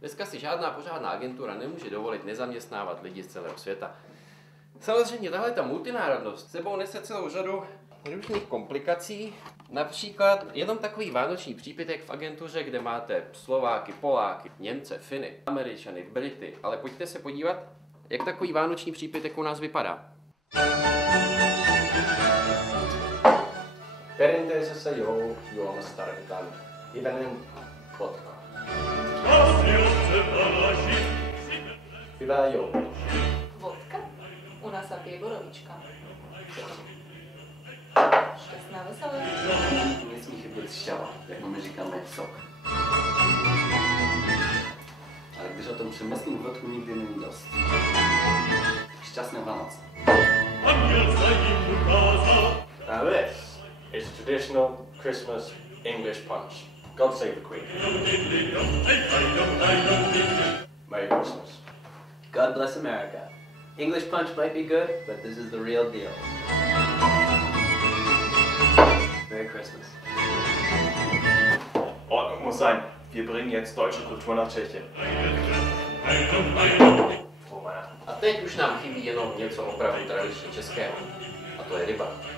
Dneska si žádná pořádná agentura nemůže dovolit nezaměstnávat lidi z celého světa. Samozřejmě tahle ta multinárodnost sebou nese celou řadu různých komplikací. Například jenom takový vánoční přípitek v agentuře, kde máte Slováky, Poláky, Němce, Finy, Američany, Brity. Ale pojďte se podívat, jak takový vánoční přípitek u nás vypadá. Perinteisessä joulujuomassa tarvitaan hivenen vodkaa. Hyvää joulua. Vodka? U nás a pije borovička. Šťastná veselá. Nesmí chybět šťava, jak máme říkáme sok. Ale když o tom přemyslím, vodku nikdy není dost. Šťastné Vánoce. Now this is traditional Christmas English punch. God save the Queen. Merry Christmas. God bless America. English punch might be good, but this is the real deal. Merry Christmas. Ordnung muss sein. Wir bringen jetzt deutsche Kultur nach Tschechien. A teď už nám chybí jenom něco opravdu tradičně českého. A to je ryba.